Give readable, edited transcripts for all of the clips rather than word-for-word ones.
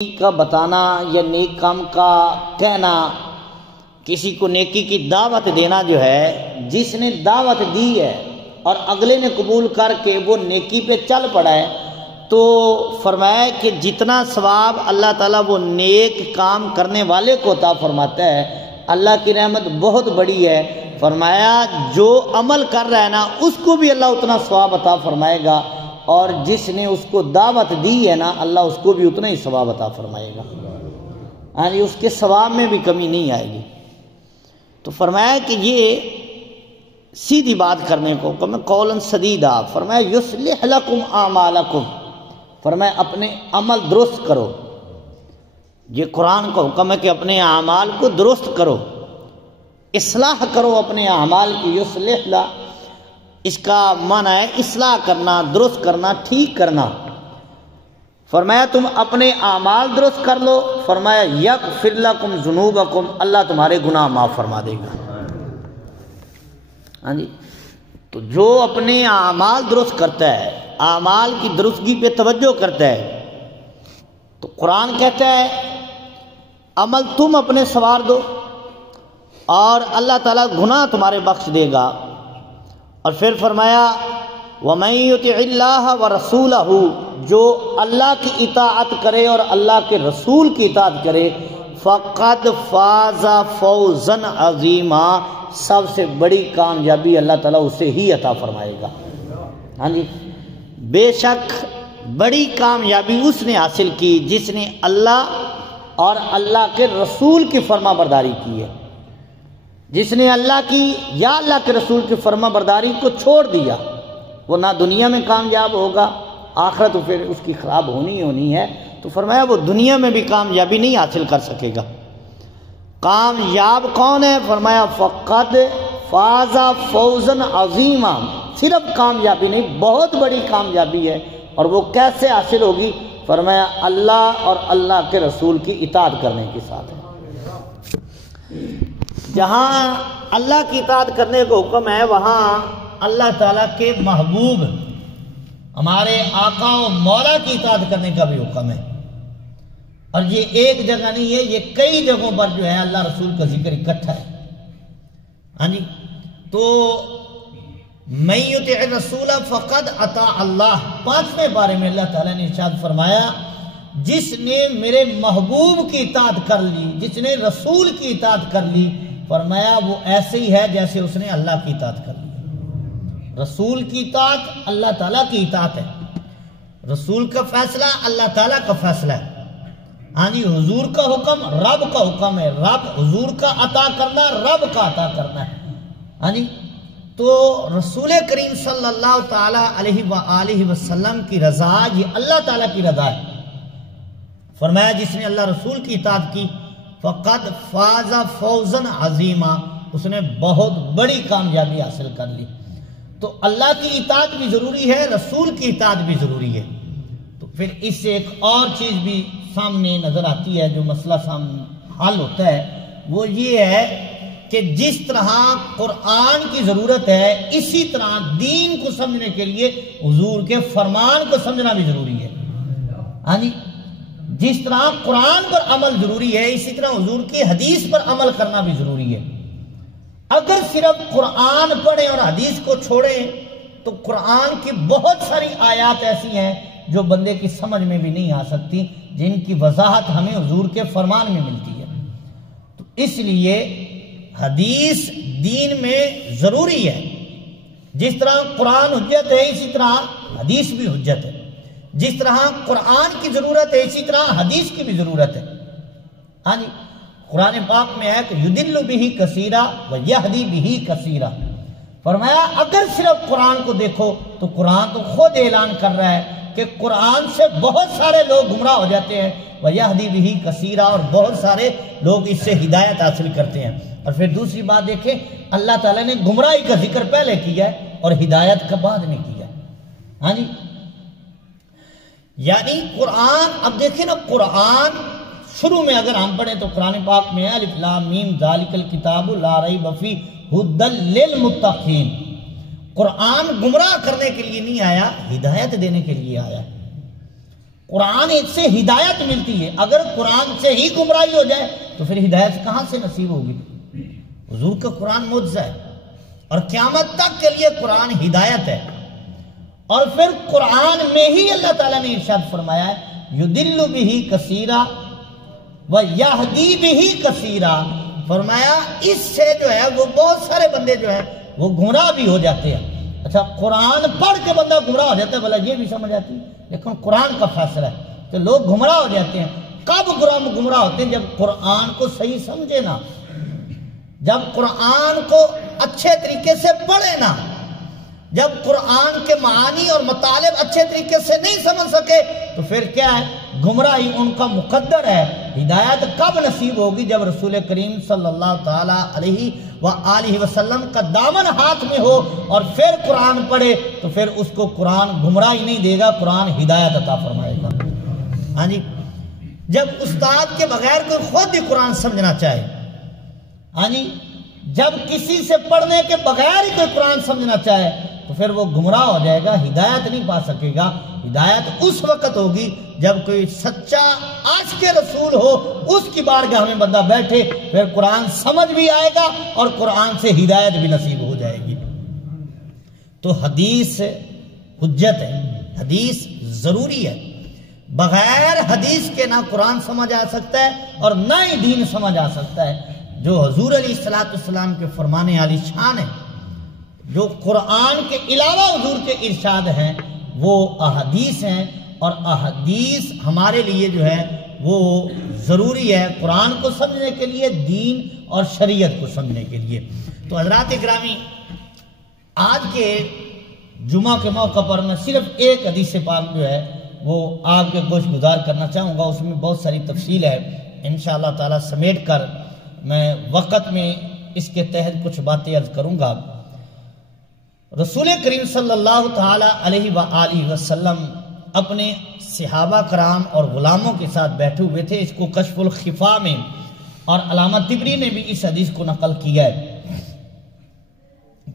کا بتانا یا نیک کام کا کہنا، کسی کو نیکی کی دعوت دینا جو ہے، جس نے دعوت دی ہے اور اگلے نے قبول کر کے وہ نیکی پہ چل پڑا ہے، تو فرمایا کہ جتنا ثواب اللہ تعالیٰ وہ نیک کام کرنے والے کو عطا فرماتا ہے، اللہ کی رحمت بہت بڑی ہے۔ فرمایا جو عمل کر رہا ہے نا اس کو بھی اللہ اتنا ثواب عطا فرمائے گا، اور جس نے اس کو دعوت دی ہے نا اللہ اس کو بھی اتنا ہی ثواب عطا فرمائے گا، یعنی اس کے ثواب میں بھی کمی نہیں آئے گی۔ تو فرمایا کہ یہ سیدھی بات کرنے کو قولاً سدیدا، فرمایا یصلح لکم اعمالکم، فرمایا اپنے عمل درست کرو۔ یہ قرآن کا حکم ہے کہ اپنے اعمال کو درست کرو، اصلاح کرو اپنے اعمال کی۔ یصلح لا اس کا معنی ہے اصلاح کرنا، درست کرنا، ٹھیک کرنا۔ فرمایا تم اپنے اعمال درست کر لو، فرمایا یغفر لکم ذنوبکم، اللہ تمہارے گناہ معاف فرما دے گا۔ ہاں جی، تو جو اپنے اعمال درست کرتا ہے، اعمال کی درستگی پہ توجہ کرتا ہے، تو قرآن کہتا ہے عمل تم اپنے سنوار دو اور اللہ تعالیٰ گناہ تمہارے بخش دے گا۔ اور پھر فرمایا وَمَن يُطِعِ اللَّهَ وَرَسُولَهُ، جو اللہ کی اطاعت کرے اور اللہ کے رسول کی اطاعت کرے، فَقَدْ فَازَ فَوْزًا عَظِيمًا، سب سے بڑی کامیابی اللہ تعالیٰ اسے ہی عطا فرمائے گا۔ ہاں جی، بے شک بڑی کامیابی اس نے حاصل کی جس نے اللہ اور اللہ کے رسول کی فرما برداری کی ہے، جس نے اللہ کی یا اللہ کے رسول کی فرما برداری کو چھوڑ دیا، وہ نہ دنیا میں کامیاب ہوگا، آخرت تو پھر اس کی خراب ہونی ہے۔ تو فرمایا وہ دنیا میں بھی کامیابی نہیں حاصل کر سکے گا۔ کامیاب کون ہے؟ فرمایا فقد فاز فوزا عظیما، صرف کامیابی نہیں بہت بڑی کامیابی ہے۔ اور وہ کیسے حاصل ہوگی؟ فرمایا اللہ اور اللہ کے رسول کی اطاعت کرنے کے ساتھ ہے۔ جہاں اللہ کی اطاعت کرنے کو حکم ہے وہاں اللہ تعالیٰ کے محبوب ہمارے آقا و مولا کی اطاعت کرنے کا بھی حکم ہے۔ اور یہ ایک جگہ نہیں ہے، یہ کئی جگہوں پر جو ہے اللہ رسول کا ذکر اکٹھا ہے۔ ہاں جی، تو من یطع الرسول فقد اطاع اللہ، 5ویں بارے میں اللہ تعالیٰ نے ارشاد فرمایا جس نے میرے محبوب کی اطاعت کر لی، جس نے رسول کی اطاعت کر لی، فرمایا وہ ایسے ہی ہے جیسے اس نے اللہ کی اطاعت کر لی۔ رسول کی اطاعت اللہ تعالیٰ کی اطاعت ہے، رسول کا فیصلہ اللہ تعالیٰ کا فیصلہ ہے۔ ہاں جی، حضور کا حکم رب کا حکم ہے، رب حضور کا عطا کرنا رب کا عطا کرنا ہے۔ ہاں جی، تو رسول کریم صلی اللہ تعالیٰ علیہ وآلہ وسلم کی رضا یہ اللہ تعالیٰ کی رضا ہے۔ فرمایا جس نے اللہ رسول کی اطاعت کی فقد فاز فوزا عظیما، اس نے بہت بڑی کامیابی حاصل کر لی۔ تو اللہ کی اطاعت بھی ضروری ہے، رسول کی اطاعت بھی ضروری ہے۔ تو پھر اس سے ایک اور چیز بھی سامنے نظر آتی ہے، جو مسئلہ سامنے حل ہوتا ہے، وہ یہ ہے کہ جس طرح قرآن کی ضرورت ہے اسی طرح دین کو سمجھنے کے لیے حضور کے فرمان کو سمجھنا بھی ضروری ہے۔ ہاں جی، جس طرح قرآن پر عمل ضروری ہے اسی طرح حضور کی حدیث پر عمل کرنا بھی ضروری ہے۔ اگر صرف قرآن پڑھیں اور حدیث کو چھوڑیں تو قرآن کی بہت ساری آیات ایسی ہیں جو بندے کی سمجھ میں بھی نہیں آ سکتی، جن کی وضاحت ہمیں حضور کے فرمان میں ملتی ہے۔ تو اس لیے حدیث دین میں ضروری ہے، جس طرح قرآن حجت ہے اسی طرح حدیث بھی حجت ہے، جس طرح قرآن کی ضرورت ہے اسی طرح حدیث کی بھی ضرورت ہے۔ ہاں جی، قرآن پاک میں ہے کہ یضل بہ کثیرا ویہدی بہ کثیرا، فرمایا اگر صرف قرآن کو دیکھو تو قرآن تو خود اعلان کر رہا ہے کہ قرآن سے بہت سارے لوگ گمراہ ہو جاتے ہیں، ویہدی بہ کثیرا، اور بہت سارے لوگ اس سے ہدایت حاصل کرتے ہیں۔ اور پھر دوسری بات دیکھیں، اللہ تعالیٰ نے گمراہی کا ذکر پہلے کیا ہے اور ہدایت کا بعد میں کیا ہے۔ ہاں جی، یعنی قرآن، اب دیکھیں نا، قرآن شروع میں اگر ہم پڑھیں تو قرآن پاک میں ہے الف لام میم ذالک الکتاب لا ریب فیہ ھدی للمتقین۔ قرآن گمراہ کرنے کے لیے نہیں آیا، ہدایت دینے کے لیے آیا۔ قرآن سے ہدایت ملتی ہے، اگر قرآن سے ہی گمراہی ہو جائے تو پھر ہدایت کہاں سے نصیب ہوگی؟ حضور کا قرآن معجزہ ہے اور قیامت تک کے لیے قرآن ہدایت ہے۔ اور پھر قرآن میں ہی اللہ تعالیٰ نے ارشاد فرمایا ہے یُضِلُّ بِهِ کثیرا وَیَہْدِی بِهِ کثیرا، فرمایا اس سے جو ہے وہ بہت سارے بندے جو ہیں وہ گمراہ بھی ہو جاتے ہیں۔ اچھا قرآن پڑھ کے بندہ گمراہ ہو جاتا ہے، بھلا یہ بھی سمجھ آتی ہے، لیکن قرآن کا فیصلہ ہے کہ لوگ گمراہ ہو جاتے ہیں۔ کب گمراہ ہوتے ہیں؟ جب قرآن کو صحیح سمجھے نا، جب قرآن کو اچھے طریقے سے پڑھے نا، جب قرآن کے معانی اور مطالب اچھے طریقے سے نہیں سمجھ سکے تو پھر کیا ہے؟ گمراہی ان کا مقدر ہے۔ ہدایت کب نصیب ہوگی؟ جب رسول کریم صلی اللہ تعالیٰ علیہ وآلہ وسلم کا دامن ہاتھ میں ہو اور پھر قرآن پڑھے تو پھر اس کو قرآن گمراہی نہیں دے گا، قرآن ہدایت عطا فرمائے گا۔ ہاں جی، جب استاد کے بغیر کوئی خود ہی قرآن سمجھنا چاہے، ہاں جی، جب کسی سے پڑھنے کے بغیر ہی کوئی قرآن سمجھنا چاہے تو پھر وہ گمراہ ہو جائے گا، ہدایت نہیں پا سکے گا۔ ہدایت اس وقت ہوگی جب کوئی سچا عاشق رسول ہو، اس کی بارگاہ میں بندہ بیٹھے، پھر قرآن سمجھ بھی آئے گا اور قرآن سے ہدایت بھی نصیب ہو جائے گی۔ تو حدیث حجت ہے، حدیث ضروری ہے، بغیر حدیث کے نہ قرآن سمجھ آ سکتا ہے اور نہ ہی دین سمجھ آ سکتا ہے۔ جو حضور علیہ السلام کے فرمانے عالی شان ہے، جو قرآن کے علاوہ حضور کے ارشاد ہیں وہ احادیث ہیں، اور احادیث ہمارے لیے جو ہے وہ ضروری ہے قرآن کو سمجھنے کے لیے، دین اور شریعت کو سمجھنے کے لیے۔ تو حضرات اکرامی، آج کے جمعہ کے موقع پر میں صرف ایک حدیث پاک جو ہے وہ آپ کے گوش گزار کرنا چاہوں گا، اس میں بہت ساری تفصیل ہے، انشاءاللہ تعالی سمیٹ کر میں وقت میں اس کے تحت کچھ باتیں عرض کروں گا۔ رسول کریم صلی اللہ تعالی علیہ وآلہ وسلم اپنے صحابہ کرام اور غلاموں کے ساتھ بیٹھے ہوئے تھے، اس کو کشف الخفا میں اور علامہ طبری نے بھی اس حدیث کو نقل کیا ہے۔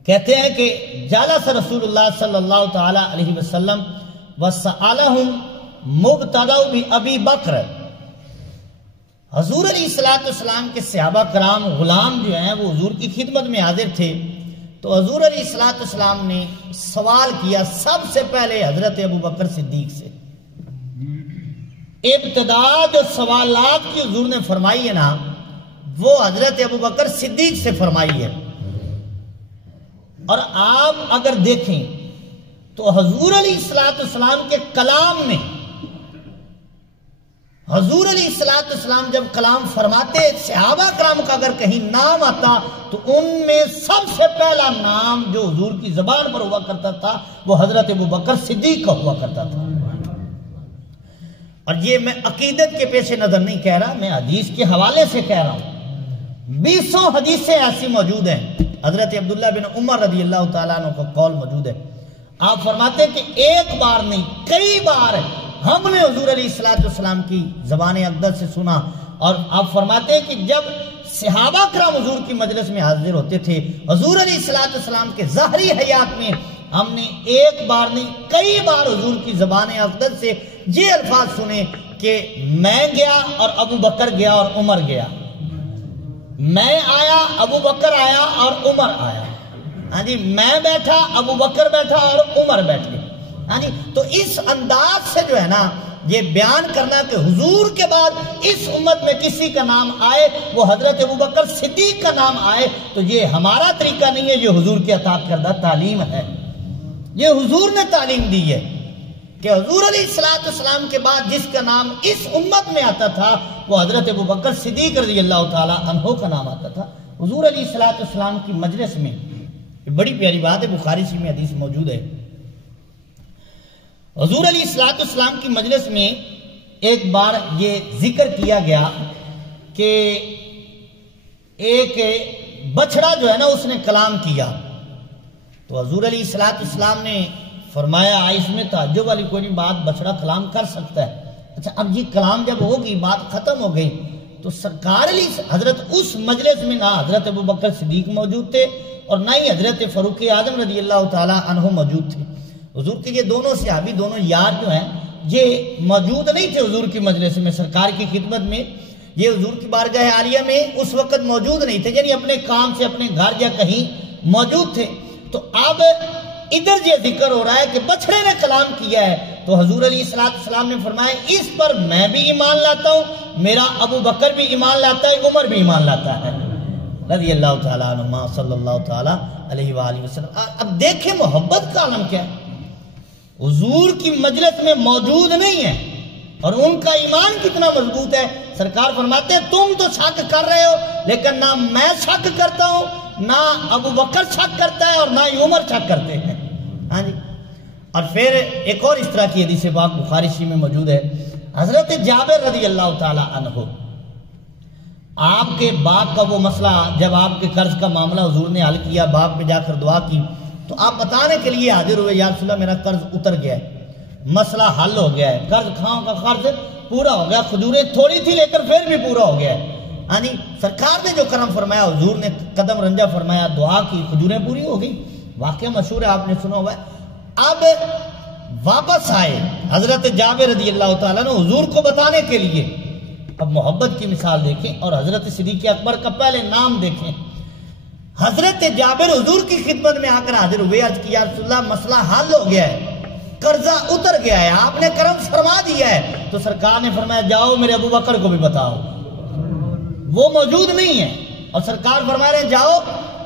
کہتے ہیں کہ جالس رسول اللہ صلی اللہ تعالی علیہ وسلم وسألہم مبتدأ بأبی بکر، حضور علیہ السلام کے صحابہ کرام غلام جو ہیں وہ حضور کی خدمت میں حاضر تھے، تو حضور علیہ السلام نے سوال کیا سب سے پہلے حضرت ابو بکر صدیق سے۔ ابتدا جو سوالات کی حضور نے فرمائی ہے نا وہ حضرت ابو بکر صدیق سے فرمائی ہے۔ اور آپ اگر دیکھیں تو حضور علیہ السلام کے کلام میں، حضور علیہ السلام جب کلام فرماتے صحابہ کرام کا اگر کہیں نام آتا تو ان میں سب سے پہلا نام جو حضور کی زبان پر ہوا کرتا تھا وہ حضرت ابو بکر صدیق کا ہوا کرتا تھا۔ اور یہ میں عقیدت کے پیش نظر نہیں کہہ رہا، میں حدیث کے حوالے سے کہہ رہا ہوں۔ 20 حدیثیں ایسی موجود ہیں، حضرت عبداللہ بن عمر رضی اللہ تعالیٰ عنہ کا قول موجود ہے، آپ فرماتے ہیں کہ ایک بار نہیں کئی بار ہم نے حضور علیہ السلام کی زبان اقدس سے سنا۔ اور آپ فرماتے ہیں کہ جب صحابہ کرام حضور کی مجلس میں حاضر ہوتے تھے حضور علیہ السلام کے ظاہری حیات میں، ہم نے ایک بار نہیں کئی بار حضور کی زبان اقدس سے یہ الفاظ سنے کہ میں گیا اور ابو بکر گیا اور عمر گیا، میں آیا ابو بکر آیا اور عمر آیا، ہاں جی، میں بیٹھا ابو بکر بیٹھا اور عمر بیٹھ گئے۔ ہاں جی، تو اس انداز سے جو ہے نا یہ بیان کرنا کہ حضور کے بعد اس امت میں کسی کا نام آئے وہ حضرت ابو بکر صدیق کا نام آئے، تو یہ ہمارا طریقہ نہیں ہے، یہ حضور کی عطا کردہ تعلیم ہے، یہ حضور نے تعلیم دی ہے کہ حضور علیہ السلام کے بعد جس کا نام اس امت میں آتا تھا وہ حضرت ابو بکر صدیق رضی اللہ تعالی عنہ کا نام آتا تھا۔ حضور علیہ السلام کی مجلس میں، بڑی پیاری بات ہے، بخاری شریف میں حدیث موجود ہے، حضور علیہ السلام کی مجلس میں ایک بار یہ ذکر کیا گیا کہ ایک بچڑا جو ہے نا اس نے کلام کیا، تو حضور علیہ السلام نے فرمایا اس میں تعجب والی کوئی نہیں بات، بچڑا کلام کر سکتا ہے۔ اچھا، اب یہ کلام جب ہوگی بات ختم ہو گئی تو سرکار علیہ حضرت اس مجلس میں نہ حضرت ابو بکر صدیق موجود تھے اور نہ ہی حضرت فاروق اعظم رضی اللہ تعالی عنہ موجود تھے۔ حضور کے یہ دونوں صحابی، دونوں یار جو ہیں یہ موجود نہیں تھے حضور کی مجلس میں، سرکار کی خدمت میں، یہ حضور کی بارگاہ عالیہ میں اس وقت موجود نہیں تھے، یعنی اپنے کام سے اپنے گھر یا کہیں موجود تھے۔ تو اب ادھر یہ ذکر ہو رہا ہے کہ بچڑے نے کلام کیا ہے، تو حضور علیہ السلام نے فرمایا اس پر میں بھی ایمان لاتا ہوں، میرا ابو بکر بھی ایمان لاتا ہے، عمر بھی ایمان لاتا ہے رضی اللہ تعالیٰ عنہما صلی اللہ تعالیٰ علیہ وآلہ وسلم۔ اب دیکھیں محبت کا عالم کیا ہے، حضور کی مجلس میں موجود نہیں ہے اور ان کا ایمان کتنا مضبوط ہے۔ سرکار فرماتے ہیں تم تو شک کر رہے ہو، لیکن نہ میں شک کرتا ہوں، نہ ابو بکر شک کرتا ہے اور نہ ہی عمر شک کرتے ہیں۔ ہاں جی، اور پھر ایک اور اس طرح کی حدیث پاک بخاری شریف میں موجود ہے، حضرت جابر رضی اللہ تعالیٰ عنہ، آپ کے باپ کا وہ مسئلہ جب آپ کے قرض کا معاملہ حضور نے حل کیا، باپ پہ جا کر دعا کی تو آپ بتانے کے لیے حاضر ہوئے، یا رسول اللہ میرا قرض اتر گیا ہے، مسئلہ حل ہو گیا ہے، قرض کھاؤں کا قرض پورا ہو گیا، کھجوریں تھوڑی تھی لیکن پھر بھی پورا ہو گیا ہے۔ یعنی سرکار نے جو کرم فرمایا، حضور نے قدم رنجہ فرمایا، دعا کی، کھجوریں پوری ہو گئی، واقعہ مشہور ہے، آپ نے سنا ہوا ہے۔ اب واپس آئے حضرت جابر رضی اللہ تعالیٰ نے حضور کو بتانے کے لیے، اب محبت کی مثال دیکھیں، اور حضرت صدیق اکبر کا پہلے نام دیکھیں۔ حضرت جابر حضور کی خدمت میں آ کر حاضر ہوئے، عرض کیا رسول اللہ مسئلہ حل ہو گیا ہے، قرضہ اتر گیا ہے، آپ نے کرم فرما دیا ہے۔ تو سرکار نے فرمایا جاؤ میرے ابو بکر کو بھی بتاؤ، وہ موجود نہیں ہے، اور سرکار فرما رہے ہیں جاؤ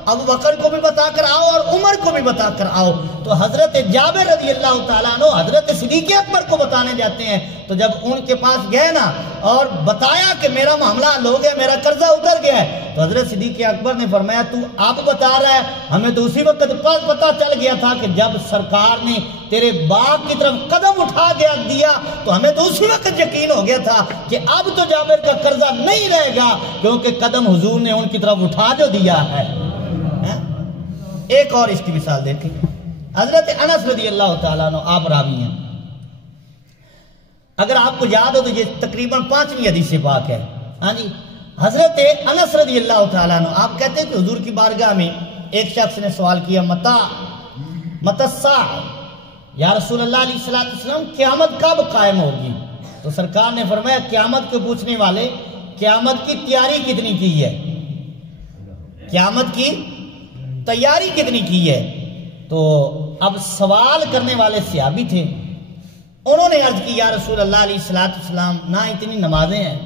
ابو بکر کو بھی بتا کر آؤ اور عمر کو بھی بتا کر آؤ۔ تو حضرت جابر رضی اللہ تعالیٰ عنہ حضرت صدیق اکبر کو بتانے جاتے ہیں، تو جب ان کے پاس گئے نا اور بتایا کہ میرا معاملہ حل ہو گیا، میرا قرضہ اتر گیا ہے، تو حضرت صدیق اکبر نے فرمایا تو اب بتا رہا ہے، ہمیں تو اسی وقت پتہ چل گیا تھا کہ جب سرکار نے تیرے باپ کی طرف قدم اٹھا دیا تو ہمیں تو اسی وقت یقین ہو گیا تھا کہ اب تو جابر کا قرضہ نہیں رہے گا، کیونکہ قدم حضور نے ان کی طرف اٹھا جو دیا ہے۔ ایک اور اس کی مثال دیکھیں، حضرت انس رضی اللہ تعالیٰ عنہ، آپ راوی ہیں، اگر آپ کو یاد ہو تو یہ تقریباً 5ویں حدیث پاک ہے۔ ہاں جی، حضرت انس رضی اللہ تعالیٰ عنہ آپ کہتے ہیں کہ حضور کی بارگاہ میں ایک شخص نے سوال کیا متا الساعہ، یا رسول اللہ علیہ السلام قیامت کب قائم ہوگی؟ تو سرکار نے فرمایا قیامت کو پوچھنے والے قیامت کی تیاری کتنی کی ہے، قیامت کی تیاری کتنی کی ہے؟ تو اب سوال کرنے والے صحابی تھے، انہوں نے عرض کی یا رسول اللہ علیہ السلام نہ اتنی نمازیں ہیں،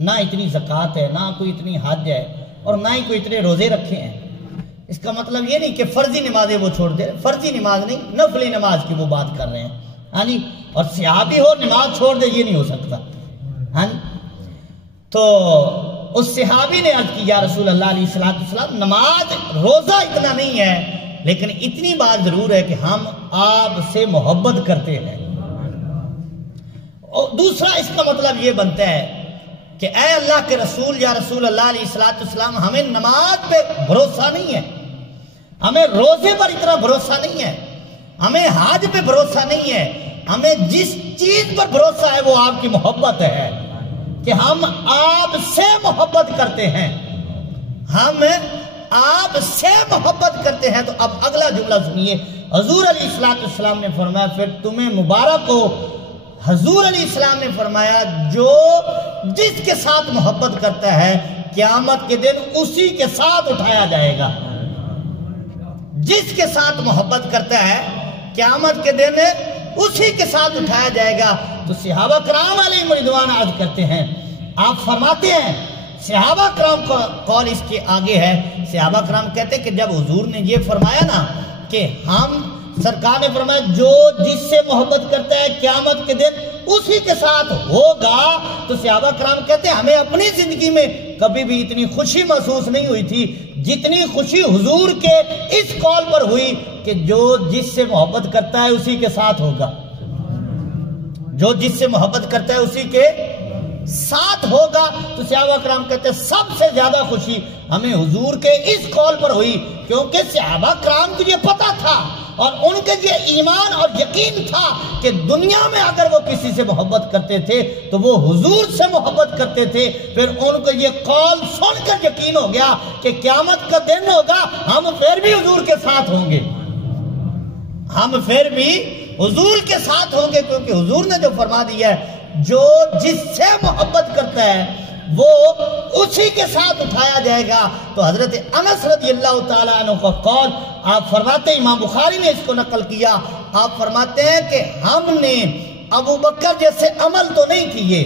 نہ اتنی زکوٰۃ ہے، نہ کوئی اتنی حج ہے، اور نہ ہی کوئی اتنے روزے رکھے ہیں۔ اس کا مطلب یہ نہیں کہ فرضی نمازیں وہ چھوڑ دے، فرضی نماز نہیں، نفلی نماز کی وہ بات کر رہے ہیں۔ ہاں جی، اور صحابی ہو نماز چھوڑ دے یہ نہیں ہو سکتا۔ ہاں جی، تو اس صحابی نے عرض کی یا رسول اللہ علیہ السلام نماز روزہ اتنا نہیں ہے، لیکن اتنی بات ضرور ہے کہ ہم آپ سے محبت کرتے ہیں۔ اور دوسرا اس کا مطلب یہ بنتا ہے کہ اے اللہ کے رسول یا رسول اللہ علیہ السلام ہمیں نماز پہ بھروسہ نہیں ہے، ہمیں روزے پر اتنا بھروسہ نہیں ہے، ہمیں حج پہ بھروسہ نہیں ہے، ہمیں جس چیز پر بھروسہ ہے وہ آپ کی محبت ہے، کہ ہم آپ سے محبت کرتے ہیں، ہم آپ سے محبت کرتے ہیں۔ تو اب اگلا جملہ سنیے، حضور علیہ السلام نے فرمایا پھر تمہیں مبارک ہو، حضور علیہ السلام نے فرمایا جو جس کے ساتھ محبت کرتا ہے قیامت کے دن اسی کے ساتھ اٹھایا جائے گا، جس کے ساتھ محبت کرتا ہے قیامت کے دن اسی کے ساتھ اٹھایا جائے گا۔ تو صحابہ کرام علیہ رضوان عرض کرتے ہیں، آپ فرماتے ہیں صحابہ کرام کا قول اس کے آگے ہے، صحابہ کرام کہتے ہیں کہ جب حضور نے یہ فرمایا نا کہ ہم سرکار نے فرمایا جو جس سے محبت کرتا ہے قیامت کے دن اسی کے ساتھ ہوگا، تو صحابہ کرام کہتے ہیں ہمیں اپنی زندگی میں کبھی بھی اتنی خوشی محسوس نہیں ہوئی تھی جتنی خوشی حضور کے اس قول پر ہوئی کہ جو جس سے محبت کرتا ہے اسی کے ساتھ ہوگا، جو جس سے محبت کرتا ہے اسی کے ساتھ ہوگا۔ تو صحابہ کرام کہتے ہیں سب سے زیادہ خوشی ہمیں حضور کے اس قول پر ہوئی، کیونکہ صحابہ کرام کو یہ پتا تھا اور ان کے یہ ایمان اور یقین تھا کہ دنیا میں اگر وہ کسی سے محبت کرتے تھے تو وہ حضور سے محبت کرتے تھے۔ پھر ان کو یہ قول سن کر یقین ہو گیا کہ قیامت کا دن ہوگا ہم پھر بھی حضور کے ساتھ ہوں گے۔ ہم پھر بھی حضور کے ساتھ ہوں گے، کیونکہ حضور نے جو فرما دیا ہے جو جس سے محبت کرتا ہے وہ اسی کے ساتھ اٹھایا جائے گا۔ تو حضرت انس رضی اللہ تعالیٰ عنہ کا قول آپ فرماتے ہیں، امام بخاری نے اس کو نقل کیا، آپ فرماتے ہیں کہ ہم نے ابو بکر جیسے عمل تو نہیں کیے،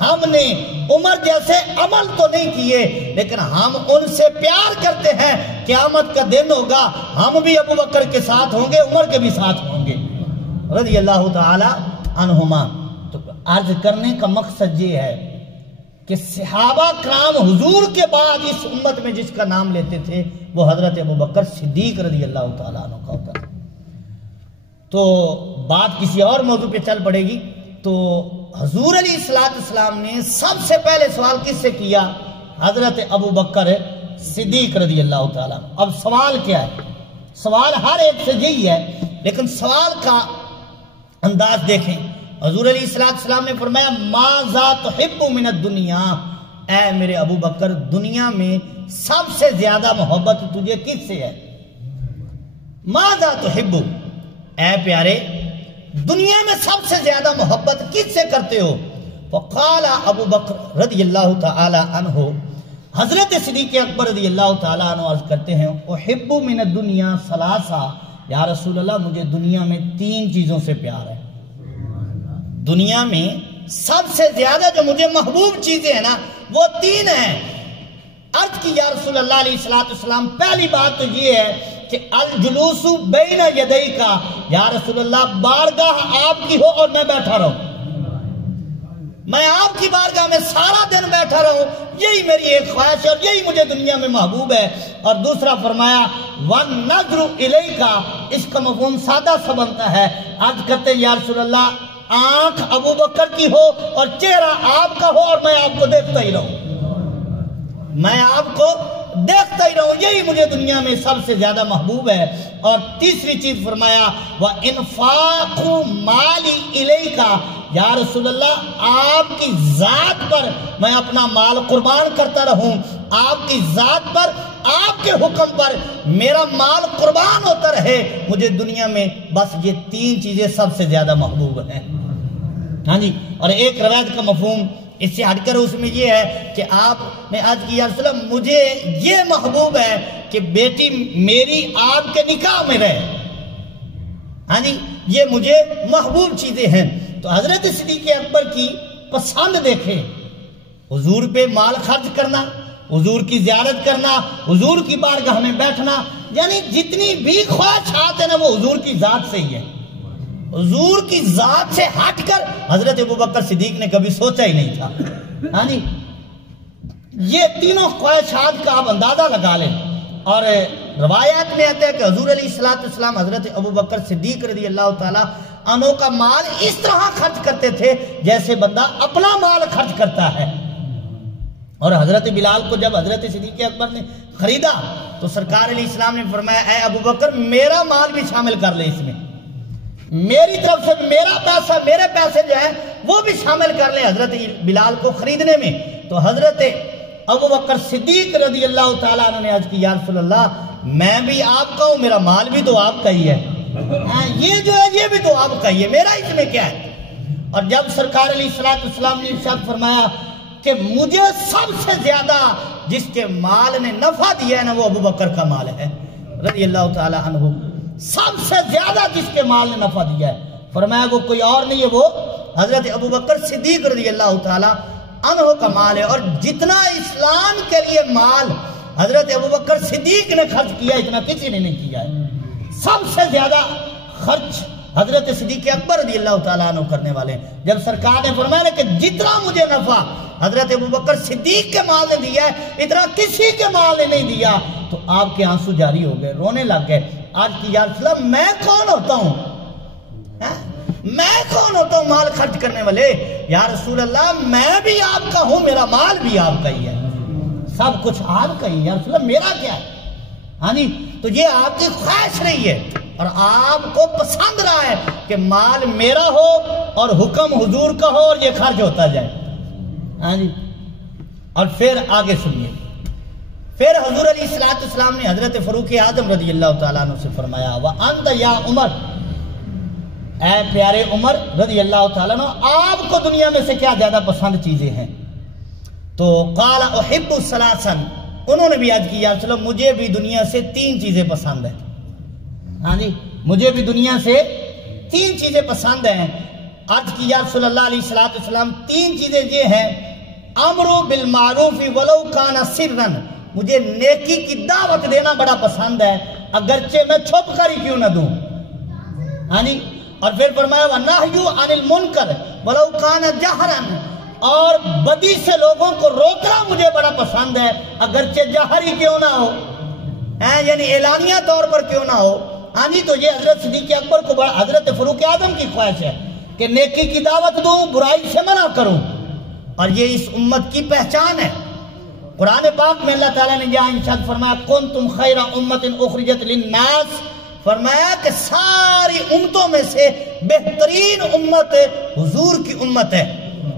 ہم نے عمر جیسے عمل تو نہیں کیے، لیکن ہم ان سے پیار کرتے ہیں۔ قیامت کا دن ہوگا ہم بھی ابو بکر کے ساتھ ہوں گے، عمر کے بھی ساتھ ہوں گے رضی اللہ تعالی عنہما۔ تو عرض کرنے کا مقصد یہ ہے کہ صحابہ کرام حضور کے بعد اس امت میں جس کا نام لیتے تھے وہ حضرت ابو بکر صدیق رضی اللہ تعالیٰ عنہ کا ہوتا تھا۔ تو بات کسی اور موضوع پہ چل پڑے گی۔ تو حضور علیہ السلام نے سب سے پہلے سوال کس سے کیا؟ حضرت ابو بکر صدیق رضی اللہ تعالیٰ۔ اب سوال کیا ہے؟ سوال ہر ایک سے یہی ہے، لیکن سوال کا انداز دیکھیں۔ حضور علیہ السلام نے فرمایا ماذا تحب من الدنیا، اے میرے ابو بکر دنیا میں سب سے زیادہ محبت تجھے کس سے ہے؟ ماذا تحب، اے پیارے دنیا میں سب سے زیادہ محبت کس سے کرتے ہو؟ فقال ابو بکر رضی اللہ تعالی عنہ، حضرت صدیق اکبر رضی اللہ تعالی عنہ عرض کرتے ہیں احب من الدنیا ثلاثہ، یا رسول اللہ مجھے دنیا میں 3 چیزوں سے پیار ہے۔ دنیا میں سب سے زیادہ جو مجھے محبوب چیزیں ہیں نا وہ 3 ہیں۔ عرض کی یا رسول اللہ علیہ السلام، پہلی بات تو یہ ہے کہ الجلوس بین یدئی کا، یا رسول اللہ بارگاہ آپ کی ہو اور میں بیٹھا رہوں، میں آپ کی بارگاہ میں سارا دن بیٹھا رہوں، یہی میری ایک خواہش ہے اور یہی مجھے دنیا میں محبوب ہے۔ اور دوسرا فرمایا وَالنَّظْرُ إِلَيْكَ، اس کا مفہوم سادہ سا بنتا ہے، عرض کرتے یا رسول اللہ آنکھ ابو بکر کی ہو اور چہرہ آپ کا ہو اور میں آپ کو دیکھتا ہی رہوں، میں آپ کو دیکھتا ہی رہوں، یہی مجھے دنیا میں سب سے زیادہ محبوب ہے۔ اور تیسری چیز فرمایا وَإِنفَاقُ مَالِ إِلَيْكَ، یا رسول اللہ آپ کی ذات پر میں اپنا مال قربان کرتا رہوں، آپ کی ذات پر آپ کے حکم پر میرا مال قربان ہوتا رہے، مجھے دنیا میں بس یہ 3 چیزیں سب سے زیادہ محبوب ہیں۔ ہاں جی، اور ایک روایت کا مفہوم اس سے ہٹ کر اس میں یہ ہے کہ آپ نے آج کی یا رسول اللہ مجھے یہ محبوب ہے کہ بیٹی میری آپ کے نکاح میں رہے، ہاں جی یہ مجھے محبوب چیزیں ہیں۔ تو حضرت صدیق اکبر کی پسند دیکھیں، حضور پہ مال خرچ کرنا، حضور کی زیارت کرنا، حضور کی بارگاہ میں بیٹھنا، یعنی جتنی بھی خواہشات ہیں نا وہ حضور کی ذات سے ہی ہے، حضور کی ذات سے ہٹ کر حضرت ابو بکر صدیق نے کبھی سوچا ہی نہیں تھا۔ ہاں جی یہ تینوں خواہشات کا آپ اندازہ لگا لیں۔ اور روایات میں آتا ہے کہ حضور علیہ السلام حضرت ابو بکر صدیق رضی اللہ تعالی عنہ کا مال اس طرح خرچ کرتے تھے جیسے بندہ اپنا مال خرچ کرتا ہے۔ اور حضرت بلال کو جب حضرت صدیق اکبر نے خریدا تو سرکار علیہ السلام نے فرمایا اے ابو بکر میرا مال بھی شامل کر لے، اس میں میری طرف سے میرا پیسہ، میرے پیسے جو ہیں وہ بھی شامل کر لیں حضرت بلال کو خریدنے میں۔ تو حضرت ابو بکر صدیق رضی اللہ تعالیٰ عنہ نے عرض کی یا رسول اللہ میں بھی آپ کا ہوں، میرا مال بھی تو آپ کا ہی ہے، یہ جو ہے یہ بھی تو آپ کا ہی ہے، میرا اس میں کیا ہے۔ اور جب سرکار علیہ السلام نے ارشاد فرمایا کہ مجھے سب سے زیادہ جس کے مال نے نفع دیا ہے نا وہ ابو بکر کا مال ہے رضی اللہ تعالی عنہ، سب سے زیادہ جس کے مال نے نفع دیا ہے، فرمایا وہ کوئی اور نہیں ہے، وہ حضرت ابو بکر صدیق رضی اللہ تعالی عنہ کا مال ہے۔ اور جتنا اسلام کے لیے مال حضرت ابو بکر صدیق نے خرچ کیا اتنا کسی نے نہیں کیا ہے، سب سے زیادہ خرچ حضرت صدیق اکبر رضی اللہ تعالیٰ عنہ کرنے والے ہیں۔ جب سرکار نے فرمایا کہ جتنا مجھے نفع حضرت ابو بکر صدیق کے مال نے دیا ہے اتنا کسی کے مال نے نہیں دیا، تو آپ کے آنسو جاری ہو گئے، رونے لگ گئے۔ آج کی یا رسول اللہ میں کون ہوتا ہوں، میں کون ہوتا ہوں مال خرچ کرنے والے؟ یا رسول اللہ میں بھی آپ کا ہوں، میرا مال بھی آپ کا ہی ہے، سب کچھ آپ کا ہی ہے، یا رسول اللہ میرا کیا ہے؟ ہاں جی تو یہ آپ کی خواہش رہی ہے اور آپ کو پسند رہا ہے کہ مال میرا ہو اور حکم حضور کا ہو اور یہ خرچ ہوتا جائے۔ ہاں جی اور پھر آگے سنیے، پھر حضور علیہ السلام نے حضرت فاروق اعظم رضی اللہ تعالیٰ عنہ سے فرمایا وَأَنْتَ يَا عمر، اے پیارے عمر رضی اللہ تعالیٰ عنہ، آپ کو دنیا میں سے کیا زیادہ پسند چیزیں ہیں؟ تو قال احب ثلاثا، انہوں نے بھی عرض کی یا رسول اللہ مجھے بھی دنیا سے 3 چیزیں پسند ہیں. ہاں جی، مجھے بھی دنیا سے 3 چیزیں پسند ہیں. عرض کی یا رسول اللہ علیہ السلام 3 چیزیں یہ ہیں: امر بالمعروف ولو کان سرا، مجھے نیکی کی دعوت دینا بڑا پسند ہے اگرچہ میں چھپ کر ہی کیوں نہ دوں. ہاں جی، اور پھر فرمایا وَنَحْيُ عَنِ الْمُنْكَرِ وَلَوْ كَانَ جَهْرًا، اور بدی سے لوگوں کو روکنا مجھے بڑا پسند ہے اگرچہ جہر ہی کیوں نہ ہو، یعنی اعلانیہ طور پر کیوں نہ ہو. ہاں جی، تو یہ حضرت صدیق اکبر کو بڑا، حضرت فاروق اعظم کی خواہش ہے کہ نیکی کی دعوت دوں، برائی سے منع کروں، اور یہ اس امت کی پہچان ہے. قرآن پاک میں اللہ تعالیٰ نے یہاں ارشاد فرمایا کنتم خیر امت اخرجت للناس، فرمایا کہ ساری امتوں میں سے بہترین امت حضور کی امت ہے.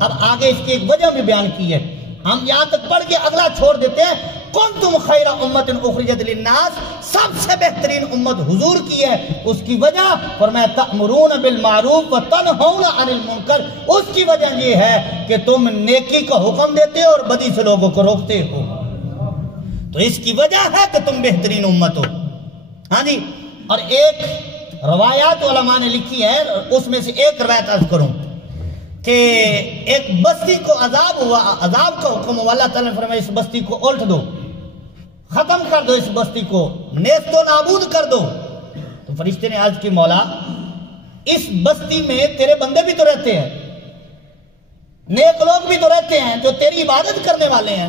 اب آگے اس کی ایک وجہ بھی بیان کی ہے، ہم یہاں تک پڑھ کے اگلا چھوڑ دیتے ہیں. کنتم خیر امت اخرجت للناس، سب سے بہترین امت حضور کی ہے. اس کی وجہ فرمایا تأمرون بالمعروف وتنہون عن المنکر، اس کی وجہ یہ ہے کہ تم نیکی کا حکم دیتے ہو اور بدی سے لوگوں کو روکتے ہو. تو اس کی وجہ ہے کہ تم بہترین امت ہو. ہاں جی، اور ایک روایات علماء نے لکھی ہے، اس میں سے ایک روایت عرض کروں کہ ایک بستی کو عذاب ہوا، عذاب کا حکم ہوا. اللہ تعالیٰ نے فرمایا اس بستی کو الٹ دو، ختم کر دو، اس بستی کو نیست و نابود کر دو. تو فرشتے نے عرض کی مولا اس بستی میں تیرے بندے بھی تو رہتے ہیں، نیک لوگ بھی تو رہتے ہیں جو تیری عبادت کرنے والے ہیں،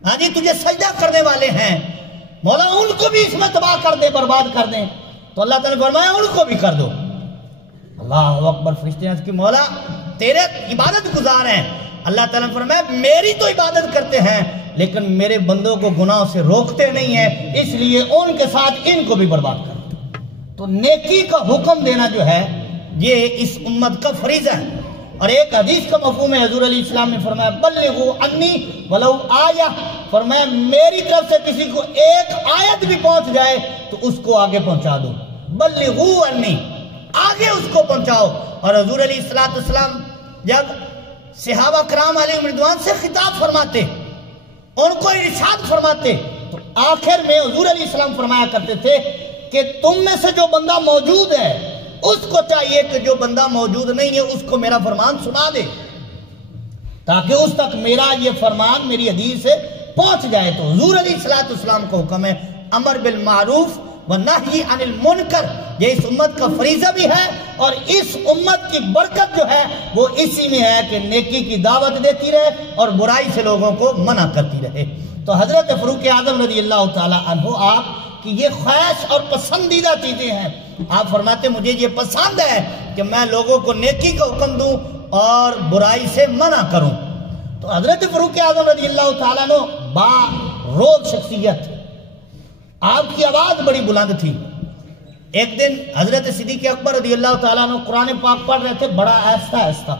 ہاں جی تجھے سجدہ کرنے والے ہیں، مولا ان کو بھی اس میں تباہ کر دے، برباد کر دیں. تو اللہ تعالیٰ نے فرمایا ان کو بھی کر دو. اللہ اکبر. فرشتے نے کی مولا تیرے عبادت گزار ہیں. اللہ تعالیٰ نے فرمایا میری تو عبادت کرتے ہیں لیکن میرے بندوں کو گناہوں سے روکتے نہیں ہیں، اس لیے ان کے ساتھ ان کو بھی برباد کر دو. تو نیکی کا حکم دینا جو ہے یہ اس امت کا فریضہ ہے. اور ایک حدیث کا مفہوم ہے، حضور علیہ السلام نے فرمایا بلغوا عنی ولو آیہ، فرمایا میری طرف سے کسی کو ایک آیت بھی پہنچ جائے تو اس کو آگے پہنچا دو. بلغوا عنی، آگے اس کو پہنچاؤ. اور حضور علیہ السلام جب صحابہ کرام علیہ رضوان سے خطاب فرماتے، ان کو ارشاد فرماتے، تو آخر میں حضور علیہ السلام فرمایا کرتے تھے کہ تم میں سے جو بندہ موجود ہے اس کو چاہیے کہ جو بندہ موجود نہیں ہے اس کو میرا فرمان سنا دے، تاکہ اس تک میرا یہ فرمان، میری حدیث پہنچ جائے. تو حضور علیہ السلام کو حکم ہے امر بالمعروف والنہی عن المنکر، یہ اس امت کا فریضہ بھی ہے. اور اس امت کی برکت جو ہے وہ اسی میں ہے کہ نیکی کی دعوت دیتی رہے اور برائی سے لوگوں کو منع کرتی رہے. تو حضرت فاروق اعظم رضی اللہ تعالی عنہ آپ کی یہ خواہش اور پسندیدہ چیزیں ہیں. آپ فرماتے مجھے یہ پسند ہے کہ میں لوگوں کو نیکی کا حکم دوں اور برائی سے منع کروں. تو حضرت فاروق اعظم رضی اللہ تعالیٰ عنہ با رول شخصیت، آپ کی آواز بڑی بلند تھی. ایک دن حضرت صدیق اکبر رضی اللہ تعالیٰ عنہ قرآن پاک پڑھ رہے تھے بڑا آہستہ آہستہ،